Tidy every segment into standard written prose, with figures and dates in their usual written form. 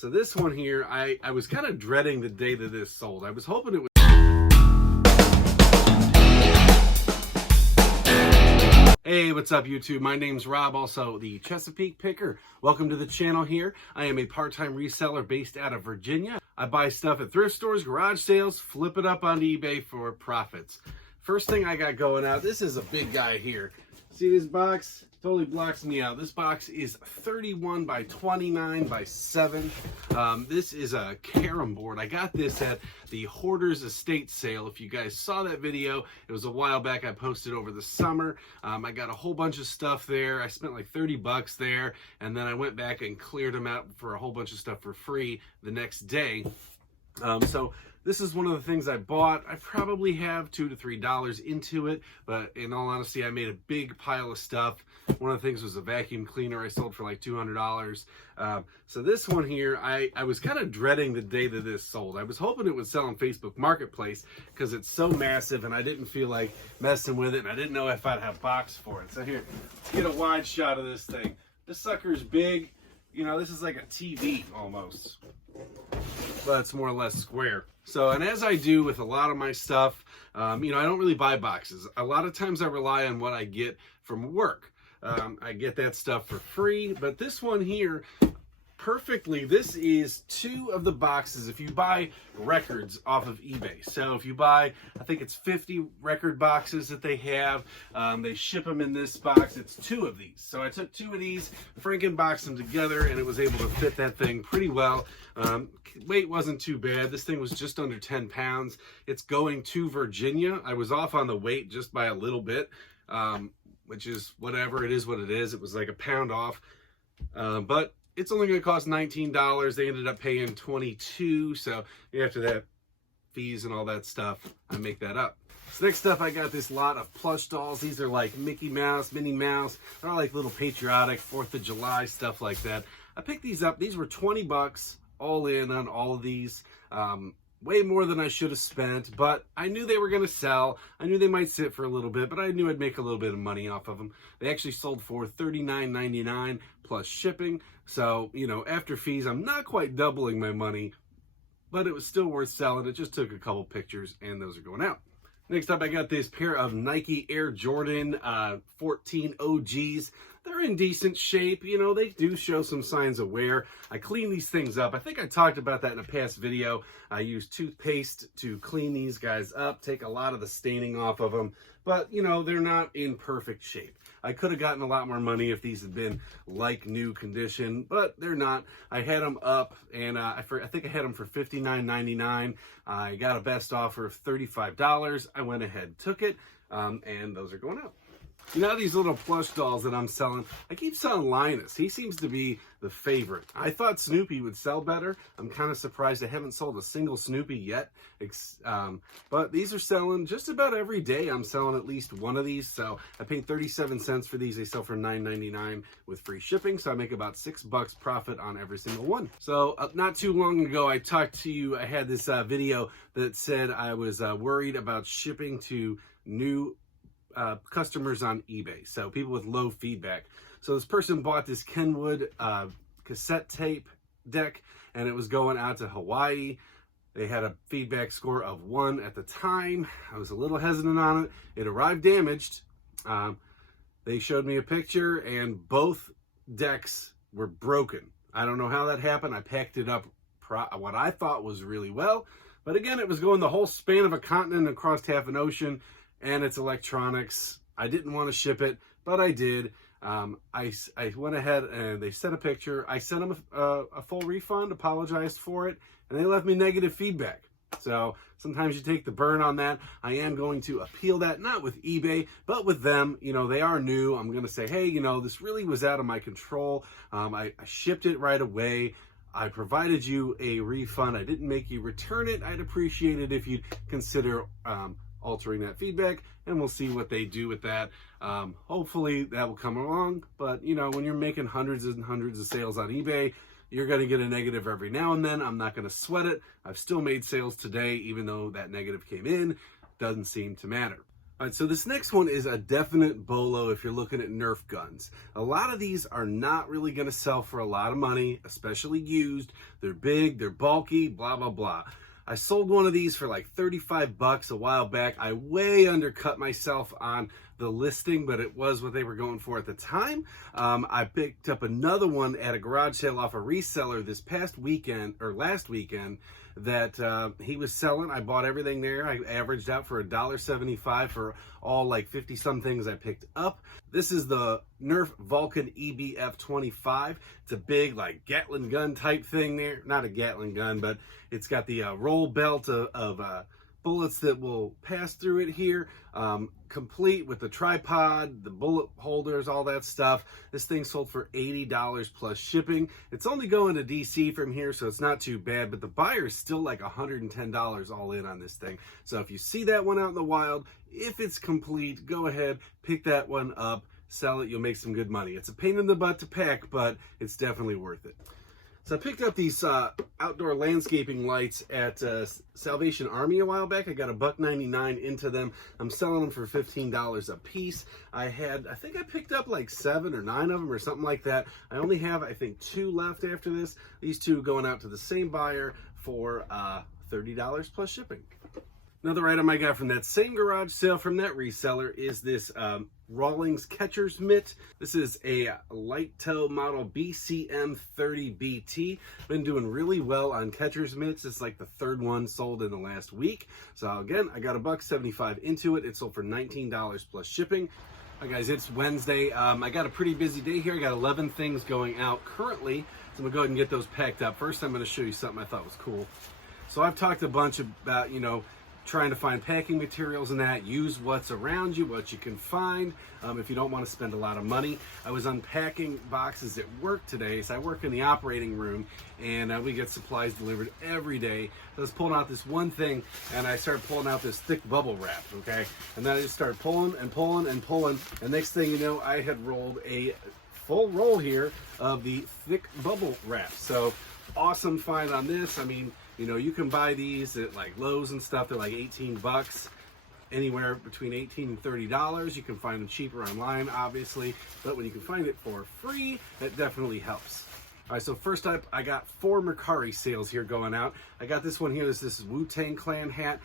So this one here, I was kind of dreading the day that this sold. I was hoping it was... Hey, what's up YouTube? My name's Rob, also the Chesapeake Picker. Welcome to the channel here. I am a part-time reseller based out of Virginia. I buy stuff at thrift stores, garage sales, flip it up on eBay for profits. First thing I got going out, this is a big guy here. See this box? Totally blocks me out. This box is 31 by 29 by 7. This is a carom board. I got this at the Hoarder's Estate sale. If you guys saw that video, it was a while back. I posted over the summer. I got a whole bunch of stuff there. I spent like 30 bucks there, and then I went back and cleared them out for a whole bunch of stuff for free the next day. So this is one of the things I bought. I probably have $2 to $3 into it, but in all honesty, I made a big pile of stuff. One of the things was a vacuum cleaner I sold for like $200. So this one here, I was kind of dreading the day that this sold. I was hoping it would sell on Facebook Marketplace because it's so massive and I didn't feel like messing with it, and I didn't know if I'd have box for it. So here, let's get a wide shot of this thing. This sucker's big. You know, this is like a TV almost, but it's more or less square. So, and as I do with a lot of my stuff, you know, I don't really buy boxes. A lot of times I rely on what I get from work. I get that stuff for free, but this one here, perfectly, this is 2 of the boxes if you buy records off of eBay. So if you buy, I think it's 50 record boxes that they have, they ship them in this box. It's 2 of these. So I took 2 of these, frankenboxed them together, and it was able to fit that thing pretty well. Weight wasn't too bad. This thing was just under 10 pounds. It's going to Virginia. I was off on the weight just by a little bit, which is whatever. It is what it is. It was like a pound off, but it's only going to cost $19. They ended up paying $22. So after that, fees and all that stuff, I make that up. So next up, I got this lot of plush dolls. These are like Mickey Mouse, Minnie Mouse. They're all like little patriotic 4th of July stuff like that. I picked these up. These were 20 bucks all in on all of these. Way more than I should have spent, but I knew they were going to sell. I knew they might sit for a little bit, but I knew I'd make a little bit of money off of them. They actually sold for $39.99 plus shipping. So, you know, after fees, I'm not quite doubling my money, but it was still worth selling. It just took a couple pictures, and those are going out. Next up, I got this pair of Nike Air Jordan 14 OGs. They're in decent shape. You know, they do show some signs of wear. I clean these things up. I think I talked about that in a past video. I use toothpaste to clean these guys up, take a lot of the staining off of them. But, you know, they're not in perfect shape. I could have gotten a lot more money if these had been like new condition, but they're not. I had them up, and I think I had them for $59.99. I got a best offer of $35. I went ahead, took it, and those are going out. You know, these little plush dolls that I'm selling, I keep selling Linus. He seems to be the favorite. I thought Snoopy would sell better. I'm kind of surprised I haven't sold a single Snoopy yet. But these are selling just about every day. I'm selling at least one of these. So I paid 37 cents for these. They sell for $9.99 with free shipping. So I make about $6 profit on every single one. So not too long ago, I talked to you. I had this video that said I was worried about shipping to new customers on eBay, so people with low feedback. So this person bought this Kenwood cassette tape deck, and it was going out to Hawaii. They had a feedback score of 1 at the time. I was a little hesitant on it. It arrived damaged. They showed me a picture, and both decks were broken. I don't know how that happened. I packed it up what I thought was really well, but again, it was going the whole span of a continent across half an ocean, and it's electronics. I didn't want to ship it, but I did. I went ahead and they sent a picture. I sent them a full refund, apologized for it, and they left me negative feedback. So sometimes you take the burn on that. I am going to appeal that, not with eBay, but with them. You know, they are new. I'm going to say, hey, you know, this really was out of my control. I shipped it right away. I provided you a refund. I didn't make you return it. I'd appreciate it if you'd consider altering that feedback, and we'll see what they do with that. Hopefully that will come along, but you know, when you're making hundreds and hundreds of sales on eBay, you're going to get a negative every now and then. I'm not going to sweat it. I've still made sales today, even though that negative came in. Doesn't seem to matter. All right, so this next one is a definite bolo if you're looking at Nerf guns. A lot of these are not really going to sell for a lot of money, especially used. They're big, they're bulky, blah, blah, blah. I sold one of these for like 35 bucks a while back. I way undercut myself on the listing, but it was what they were going for at the time. I picked up another one at a garage sale off a reseller this past weekend, or last weekend, that he was selling. I bought everything there. I averaged out for $1.75 for all like 50 some things I picked up. This is the Nerf Vulcan EBF 25. It's a big like Gatling gun type thing there. Not a Gatling gun, but it's got the roll belt of bullets that will pass through it here, complete with the tripod, the bullet holders, all that stuff. This thing sold for $80 plus shipping. It's only going to DC from here, so it's not too bad, but the buyer is still like $110 all in on this thing. So if you see that one out in the wild, if it's complete, go ahead, pick that one up, sell it, you'll make some good money. It's a pain in the butt to pack, but it's definitely worth it. So I picked up these outdoor landscaping lights at Salvation Army a while back. I got $1.99 into them. I'm selling them for $15 a piece. I think I picked up like 7 or 9 of them or something like that. I only have, I think, 2 left after this. These 2 going out to the same buyer for $30 plus shipping. Another item I got from that same garage sale from that reseller is this Rawlings catcher's mitt. This is a light toe model BCM 30BT. Been doing really well on catcher's mitts. It's like the 3rd one sold in the last week. So again, I got $1.75 into it. It sold for $19 plus shipping. All right, guys, it's Wednesday. I got a pretty busy day here. I got 11 things going out currently. So I'm gonna go ahead and get those packed up. First, I'm gonna show you something I thought was cool. So I've talked a bunch about, trying to find packing materials and that. Use what's around you, what you can find, if you don't want to spend a lot of money. I was unpacking boxes at work today. So I work in the operating room, and we get supplies delivered every day. So I was pulling out this one thing, and I started pulling out this thick bubble wrap, okay? And then I just started pulling and pulling and pulling, and next thing you know, I had rolled a full roll here of the thick bubble wrap. So awesome find on this. I mean, you can buy these at like Lowe's and stuff. They're like 18 bucks, anywhere between $18 and $30. You can find them cheaper online, obviously, but when you can find it for free, that definitely helps. All right, so first up, I got 4 Mercari sales here going out. I got this one here. This is Wu-Tang Clan hat.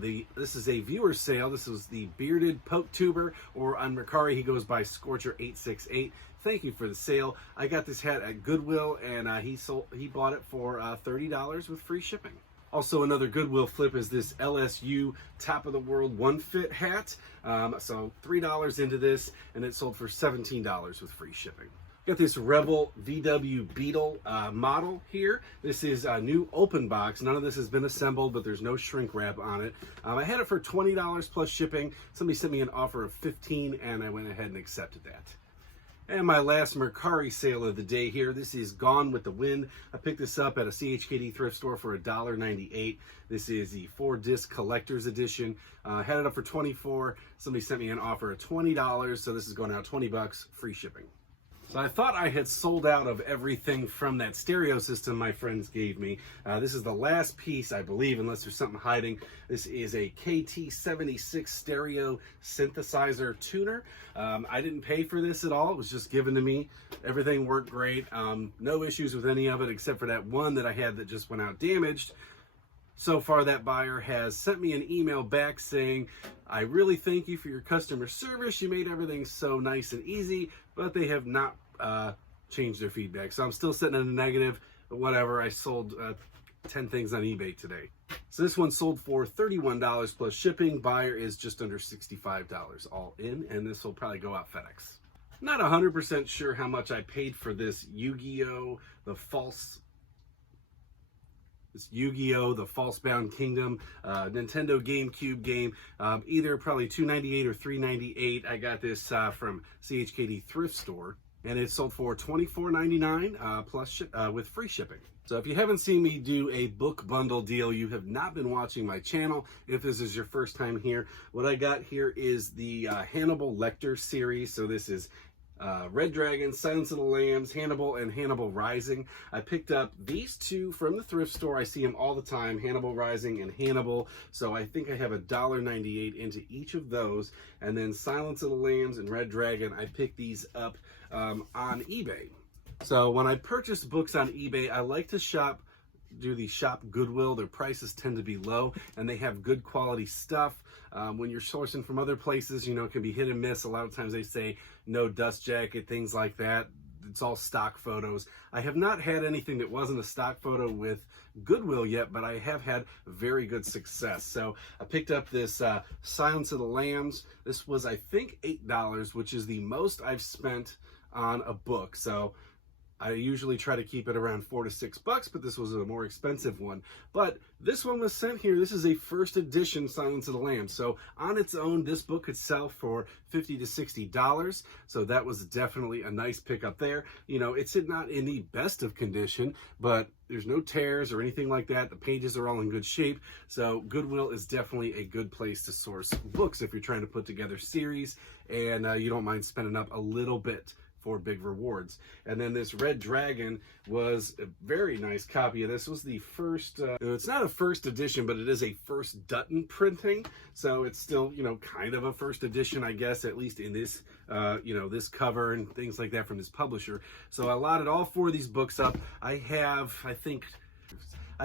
This is a viewer sale. This was the bearded poke tuber, or on Mercari, he goes by Scorcher868. Thank you for the sale. I got this hat at Goodwill, and he bought it for $30 with free shipping. Also, another Goodwill flip is this LSU Top of the World One Fit hat. So $3 into this, and it sold for $17 with free shipping. Got this Rebel VW Beetle model here. This is a new open box. None of this has been assembled, but there's no shrink wrap on it. I had it for $20 plus shipping. Somebody sent me an offer of $15, and I went ahead and accepted that. And my last Mercari sale of the day here. This is Gone with the Wind. I picked this up at a CHKD thrift store for $1.98. This is the 4-disc collector's edition. Had it up for $24. Somebody sent me an offer of $20, so this is going out 20 bucks, free shipping. So I thought I had sold out of everything from that stereo system my friends gave me. This is the last piece, I believe, unless there's something hiding. This is a KT76 stereo synthesizer tuner. I didn't pay for this at all. It was just given to me. Everything worked great. No issues with any of it except for that one that I had that just went out damaged. So far, that buyer has sent me an email back saying, I really thank you for your customer service. You made everything so nice and easy, but they have not changed their feedback. So I'm still sitting in the negative, but whatever. I sold 10 things on eBay today. So this one sold for $31 plus shipping. Buyer is just under $65 all in, and this will probably go out FedEx. Not 100% sure how much I paid for this Yu-Gi-Oh! The False-Bound Kingdom Nintendo GameCube game. Either probably $2.98 or $3.98. I got this from CHKD thrift store, and it sold for $24.99 plus with free shipping. So if you haven't seen me do a book bundle deal, you have not been watching my channel. If this is your first time here, what I got here is the Hannibal Lecter series. So this is Red Dragon, Silence of the Lambs, Hannibal, and Hannibal Rising. I picked up these two from the thrift store. I see them all the time, Hannibal Rising and Hannibal. So I think I have $1.98 into each of those. And then Silence of the Lambs and Red Dragon, I picked these up on eBay. So when I purchase books on eBay, I like to do the shop Goodwill. Their prices tend to be low and they have good quality stuff. When you're sourcing from other places, you know, it can be hit and miss. A lot of times they say no dust jacket, things like that. It's all stock photos. I have not had anything that wasn't a stock photo with Goodwill yet, but I have had very good success. So I picked up this Silence of the Lambs. This was, I think, $8, which is the most I've spent on a book. So I usually try to keep it around $4 to $6, but this was a more expensive one. But this one was sent here. This is a first edition Silence of the Lambs. So on its own, this book could sell for $50 to $60. So that was definitely a nice pickup there. You know, it's not in the best of condition, but there's no tears or anything like that. The pages are all in good shape. So Goodwill is definitely a good place to source books if you're trying to put together series and you don't mind spending up a little bit for big rewards. And then this Red Dragon was a very nice copy of this. It was the first, it's not a first edition, but it is a first Dutton printing. So it's still, you know, kind of a first edition, I guess, at least in this, you know, this cover and things like that from this publisher. So I allotted all four of these books up. I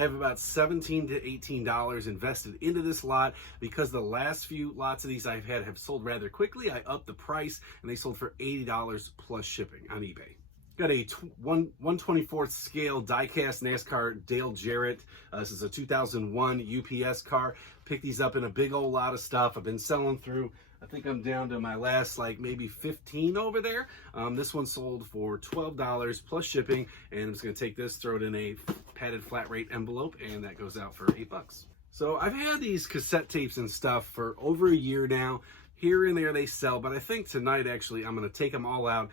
have about $17 to $18 invested into this lot because the last few lots of these I've had have sold rather quickly. I upped the price and they sold for $80 plus shipping on eBay. Got a 1/24 scale die-cast NASCAR Dale Jarrett. This is a 2001 UPS car. Picked these up in a big old lot of stuff. I've been selling through, I think I'm down to my last like maybe 15 over there. This one sold for $12 plus shipping, and I'm just gonna take this, throw it in a padded flat rate envelope, and that goes out for $8. So I've had these cassette tapes and stuff for over a year now. Here and there they sell, but I think tonight actually I'm gonna take them all out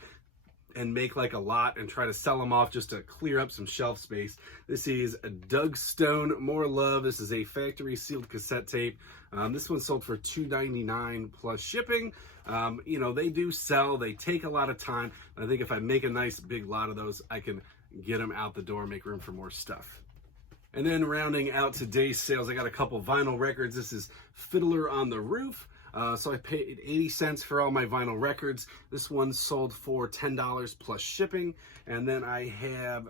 and make like a lot and try to sell them off just to clear up some shelf space. This is a Doug Stone, More Love. This is a factory sealed cassette tape. This one sold for $2.99 plus shipping. You know, they do sell, they take a lot of time. I think if I make a nice big lot of those, I can get them out the door, make room for more stuff. And then rounding out today's sales, I got a couple vinyl records. This is Fiddler on the Roof. So I paid 80 cents for all my vinyl records. This one sold for $10 plus shipping. And then I have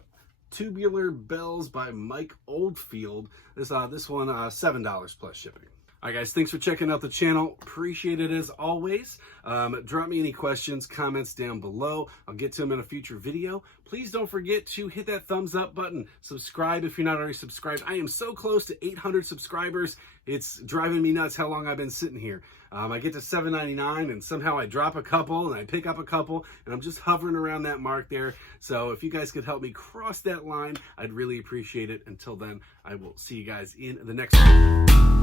Tubular Bells by Mike Oldfield. This one, $7 plus shipping. All right, guys, thanks for checking out the channel. Appreciate it as always. Drop me any questions, comments down below. I'll get to them in a future video. Please don't forget to hit that thumbs up button. Subscribe if you're not already subscribed. I am so close to 800 subscribers. It's driving me nuts how long I've been sitting here. I get to $7.99 and somehow I drop a couple and I pick up a couple and I'm just hovering around that mark there. So if you guys could help me cross that line, I'd really appreciate it. Until then, I will see you guys in the next one.